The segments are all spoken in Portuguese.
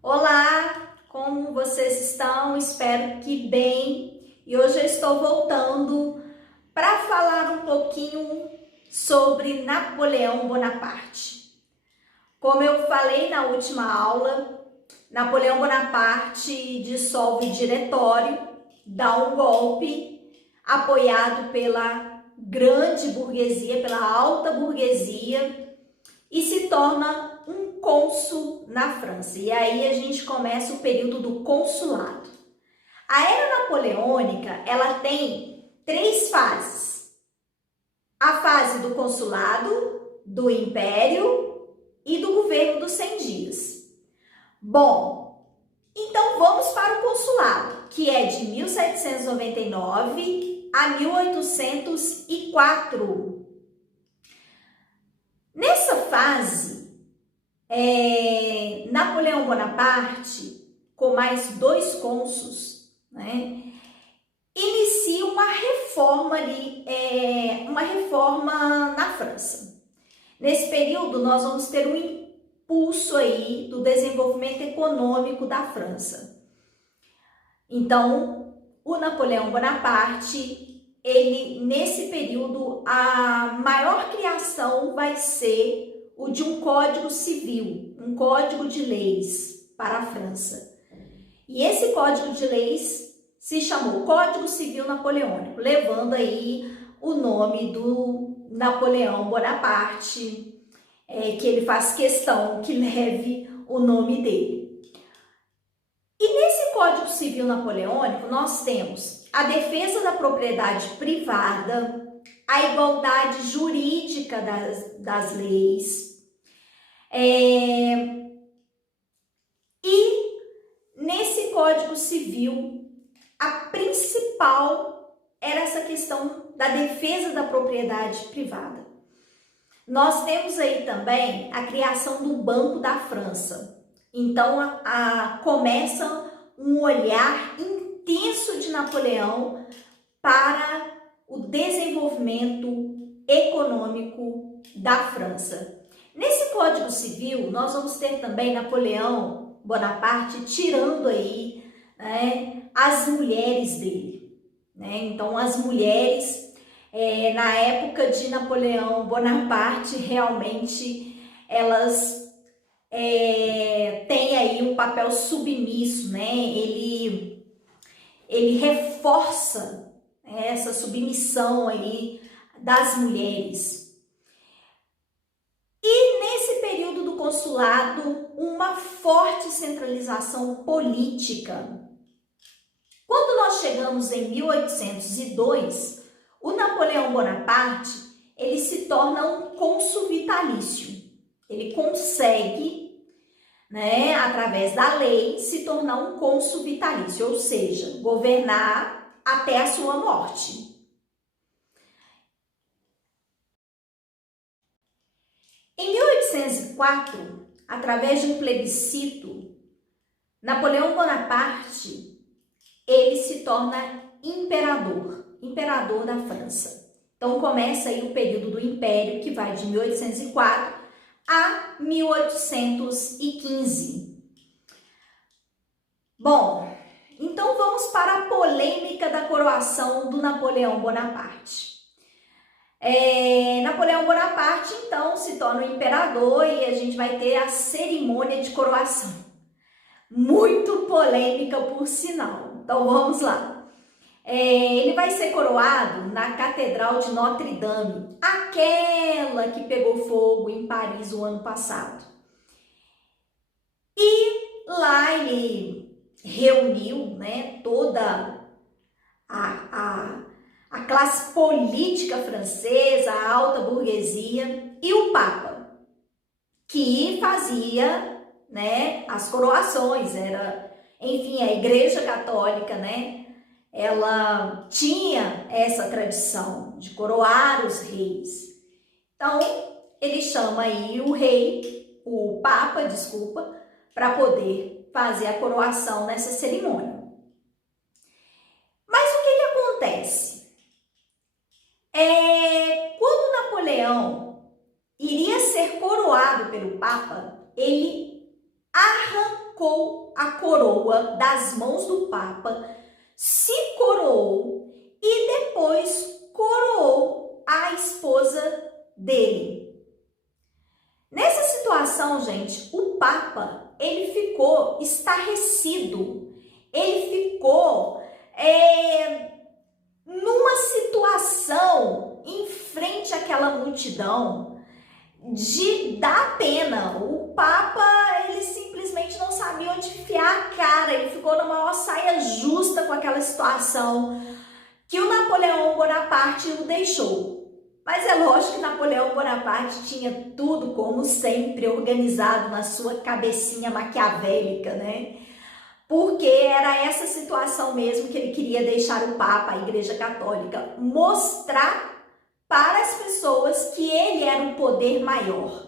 Olá, como vocês estão? Espero que bem. E hoje eu estou voltando para falar um pouquinho sobre Napoleão Bonaparte. Como eu falei na última aula, Napoleão Bonaparte dissolve o diretório, dá um golpe apoiado pela grande burguesia, pela alta burguesia e se torna um cônsul na França. E aí a gente começa o período do consulado. A era napoleônica, ela tem três fases. A fase do consulado, do império e do governo dos 100 dias. Bom, então vamos para o consulado, que é de 1799 a 1804. Nessa fase, Napoleão Bonaparte, com mais dois cônsuls, inicia uma reforma ali, uma reforma na França. Nesse período, nós vamos ter um impulso aí do desenvolvimento econômico da França. Então, o Napoleão Bonaparte, nesse período, a maior criação vai ser o de um código civil, um código de leis para a França. E esse código de leis se chamou Código Civil Napoleônico, levando aí o nome do Napoleão Bonaparte, que ele faz questão que leve o nome dele. E nesse Código Civil Napoleônico nós temos a defesa da propriedade privada, a igualdade jurídica das leis, e nesse Código Civil, a principal era essa questão da defesa da propriedade privada. Nós temos aí também a criação do Banco da França. Então, começa um olhar intenso de Napoleão para o desenvolvimento econômico da França. Nesse Código Civil, nós vamos ter também Napoleão Bonaparte tirando aí as mulheres dele. Então, as mulheres, na época de Napoleão Bonaparte, realmente elas têm aí um papel submisso, Ele reforça essa submissão aí das mulheres. E nesse período do consulado, uma forte centralização política. Quando nós chegamos em 1802, o Napoleão Bonaparte, ele se torna um cônsul vitalício. Ele consegue, através da lei, se tornar um cônsul vitalício, ou seja, governar até a sua morte. Em 1804, através de um plebiscito, Napoleão Bonaparte, ele se torna imperador da França. Então começa aí o período do Império, que vai de 1804 a 1815. Bom, então vamos para a polêmica da coroação do Napoleão Bonaparte. Napoleão Bonaparte, então, se torna o imperador e a gente vai ter a cerimônia de coroação. Muito polêmica, por sinal. Então, vamos lá. Ele vai ser coroado na Catedral de Notre Dame, aquela que pegou fogo em Paris o ano passado. E lá ele reuniu, toda a classe política francesa, a alta burguesia e o Papa, que fazia, as coroações. Enfim, a Igreja Católica, ela tinha essa tradição de coroar os reis. Então, ele chama aí o Papa, para poder fazer a coroação nessa cerimônia. Mas o que acontece? Quando Napoleão iria ser coroado pelo Papa, ele arrancou arrancou a coroa das mãos do Papa, se coroou e depois coroou a esposa dele. Nessa situação, gente, o Papa, ele ficou estarrecido, ele ficou numa situação em frente àquela multidão de dar pena. O Papa, ele simplesmente não sabia onde enfiar a cara, ele ficou na maior saia justa com aquela situação que o Napoleão Bonaparte o deixou. Mas é lógico que Napoleão Bonaparte tinha tudo, como sempre, organizado na sua cabecinha maquiavélica, né? Porque era essa situação mesmo que ele queria deixar o Papa, a Igreja Católica, mostrar para as pessoas que ele era um poder maior,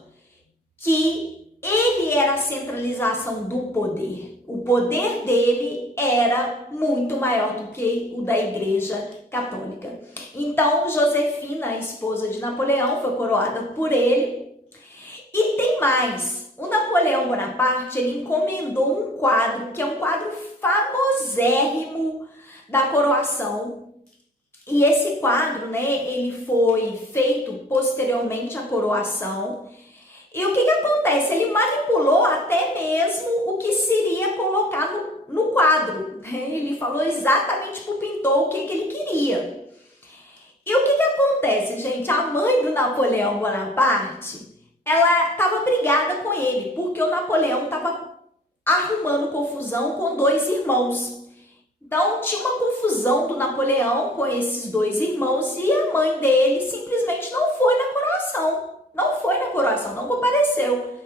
que ele era a centralização do poder. O poder dele era muito maior do que o da Igreja Católica. Então, Josefina, a esposa de Napoleão, foi coroada por ele. E tem mais, o Napoleão Bonaparte, ele encomendou um quadro, que é um quadro famosérrimo da coroação. E esse quadro, né, ele foi feito posteriormente à coroação. E o que acontece? Ele manipulou até mesmo o que seria colocar no quadro. Ele falou exatamente para o pintor o que ele queria. E o que acontece, gente? A mãe do Napoleão Bonaparte, ela estava brigada com ele, porque o Napoleão estava arrumando confusão com dois irmãos. Então, tinha uma confusão do Napoleão com esses dois irmãos e a mãe dele simplesmente não foi na coroação. Não foi na coroação, não compareceu.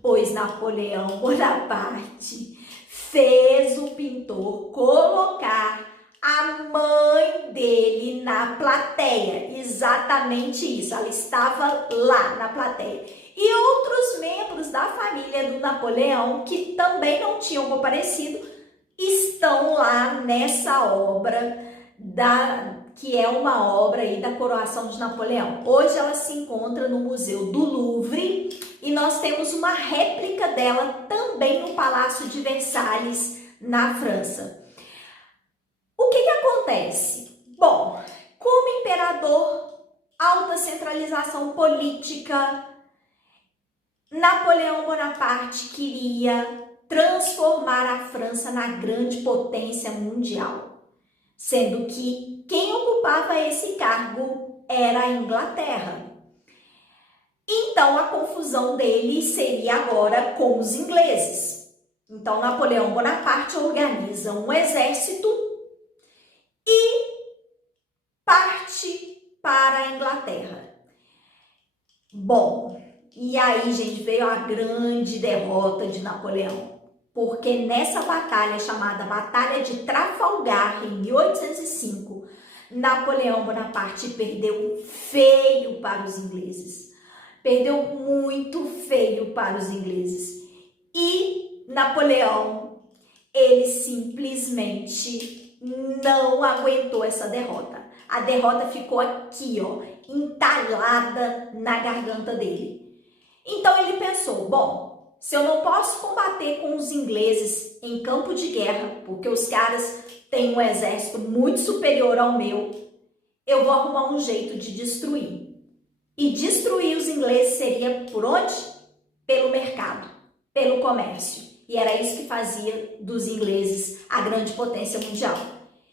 Pois Napoleão Bonaparte fez o pintor colocar a mãe dele na plateia. Exatamente isso, ela estava lá na plateia. E outros membros da família do Napoleão, que também não tinham comparecido, estão lá nessa obra que é uma obra aí da coroação de Napoleão. Hoje ela se encontra no Museu do Louvre e nós temos uma réplica dela também no Palácio de Versalhes, na França. O que acontece? Bom, como imperador, alta centralização política, Napoleão Bonaparte queria transformar a França na grande potência mundial, sendo que quem ocupava esse cargo era a Inglaterra. Então, a confusão dele seria agora com os ingleses. Então, Napoleão Bonaparte organiza um exército e parte para a Inglaterra. Bom, e aí, gente, veio a grande derrota de Napoleão. Porque nessa batalha chamada Batalha de Trafalgar, em 1805, Napoleão Bonaparte perdeu feio para os ingleses. Perdeu muito feio para os ingleses. E Napoleão, ele simplesmente não aguentou essa derrota. A derrota ficou aqui, ó, entalada na garganta dele. Então ele pensou, bom, se eu não posso combater com os ingleses em campo de guerra, porque os caras têm um exército muito superior ao meu, eu vou arrumar um jeito de destruir. E destruir os ingleses seria por onde? Pelo mercado, pelo comércio. E era isso que fazia dos ingleses a grande potência mundial.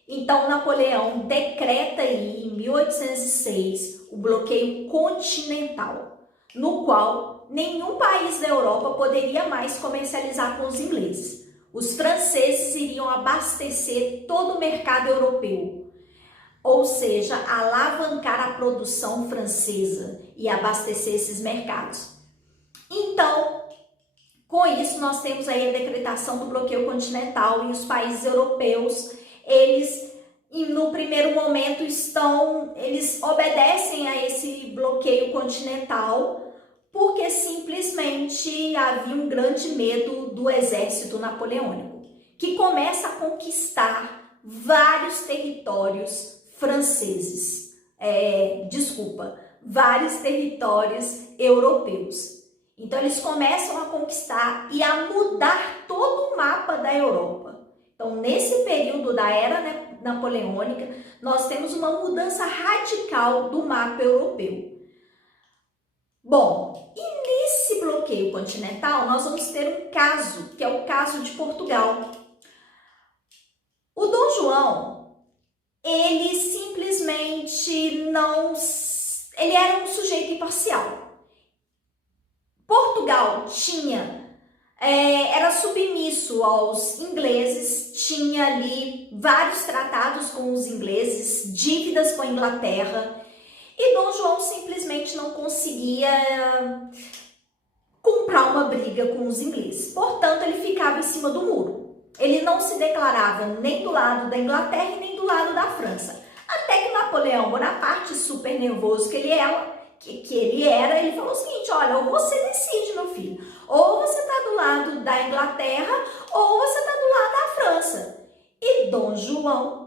Então Napoleão decreta aí, em 1806, o bloqueio continental, no qual nenhum país da Europa poderia mais comercializar com os ingleses. Os franceses iriam abastecer todo o mercado europeu, ou seja, alavancar a produção francesa e abastecer esses mercados. Então, com isso, nós temos aí a decretação do bloqueio continental e os países europeus, eles, no primeiro momento, eles obedecem a esse bloqueio continental, porque simplesmente havia um grande medo do exército napoleônico, que começa a conquistar vários territórios franceses, vários territórios europeus. Então eles começam a conquistar e a mudar todo o mapa da Europa. Então nesse período da era napoleônica, nós temos uma mudança radical do mapa europeu. Bom, e nesse bloqueio continental nós vamos ter um caso, que é o caso de Portugal. O Dom João, ele simplesmente não... ele era um sujeito imparcial. Portugal era submisso aos ingleses, tinha ali vários tratados com os ingleses, dívidas com a Inglaterra, e Dom João simplesmente não conseguia comprar uma briga com os ingleses. Portanto, ele ficava em cima do muro. Ele não se declarava nem do lado da Inglaterra e nem do lado da França. Até que Napoleão Bonaparte, super nervoso que ele era, ele falou o seguinte: olha, ou você decide, meu filho, ou você está do lado da Inglaterra ou você está do lado da França. E Dom João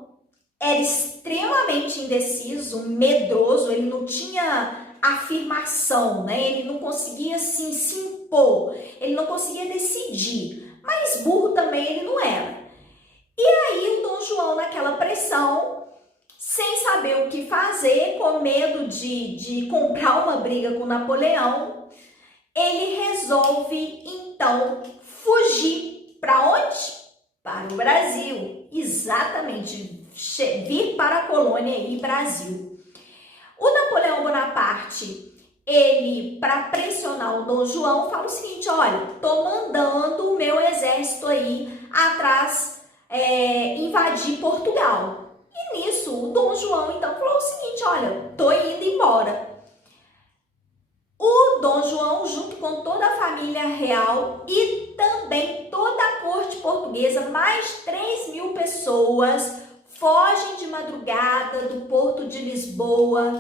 era extremamente indeciso, medroso, ele não tinha afirmação, né? Ele não conseguia assim, se impor, ele não conseguia decidir, mas burro também ele não era. E aí o Dom João, naquela pressão, sem saber o que fazer, com medo de comprar uma briga com Napoleão, ele resolve então fugir para onde? Para o Brasil, exatamente, vir para a colônia e Brasil. O Napoleão Bonaparte, ele, para pressionar o Dom João, fala o seguinte: olha, tô mandando o meu exército aí atrás, invadir Portugal. E nisso, o Dom João então falou o seguinte: olha, tô indo embora. O Dom João, junto com toda a família real e também toda a corte portuguesa, mais 3.000 pessoas, fogem de madrugada do porto de Lisboa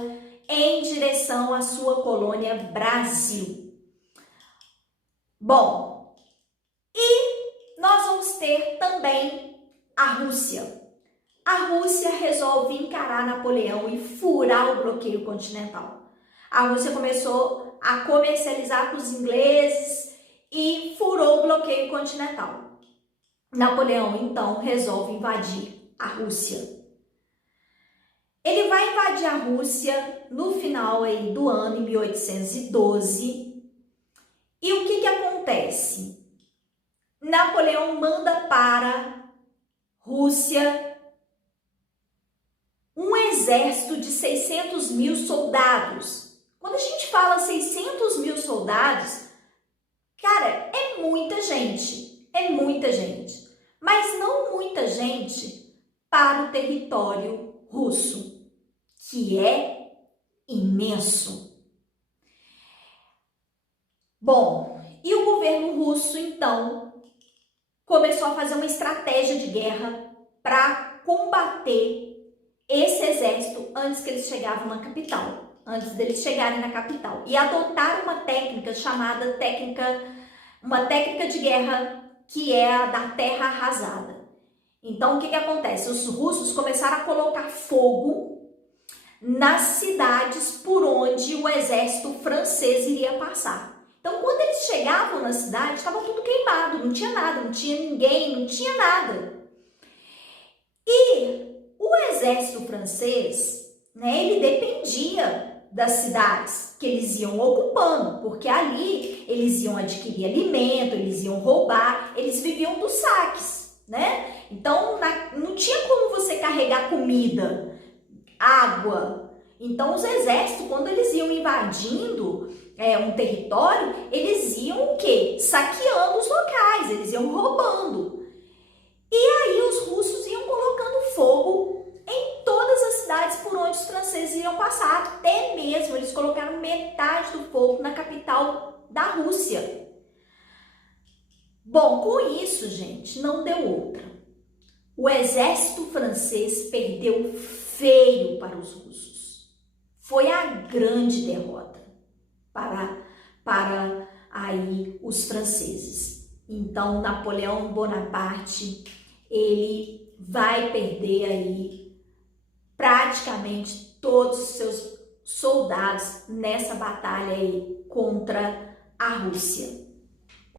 em direção à sua colônia Brasil. Bom, e nós vamos ter também a Rússia. A Rússia resolve encarar Napoleão e furar o bloqueio continental. A Rússia começou a comercializar com os ingleses e furou o bloqueio continental. Napoleão, então, resolve invadir a Rússia. Ele vai invadir a Rússia no final aí do ano, em 1812. E o que acontece? Napoleão manda para a Rússia um exército de 600.000 soldados. Quando a gente fala 600.000 soldados, cara, é muita gente, mas não muita gente para o território russo, que é imenso. Bom, e o governo russo, então, começou a fazer uma estratégia de guerra para combater esse exército antes que eles chegavam na capital. Antes deles chegarem na capital, e adotaram uma técnica chamada uma técnica de guerra, que é a da terra arrasada. Então, o que acontece? Os russos começaram a colocar fogo nas cidades por onde o exército francês iria passar. Então, quando eles chegavam na cidade, estava tudo queimado, não tinha nada, não tinha ninguém, não tinha nada. E o exército francês, né, ele dependia das cidades que eles iam ocupando, porque ali eles iam adquirir alimento, eles iam roubar, eles viviam dos saques, né? Então não tinha como você carregar comida, água. Então os exércitos, quando eles iam invadindo um território, eles iam o quê? Saqueando os locais, eles iam roubando. E aí os russos iam colocando fogo em todas as cidades por onde os franceses iam passar, até mesmo eles colocaram metade do fogo na capital da Rússia. Bom, com isso, gente, não deu outra. O exército francês perdeu feio para os russos. Foi a grande derrota para aí os franceses. Então, Napoleão Bonaparte, ele vai perder aí praticamente todos os seus soldados nessa batalha aí contra a Rússia.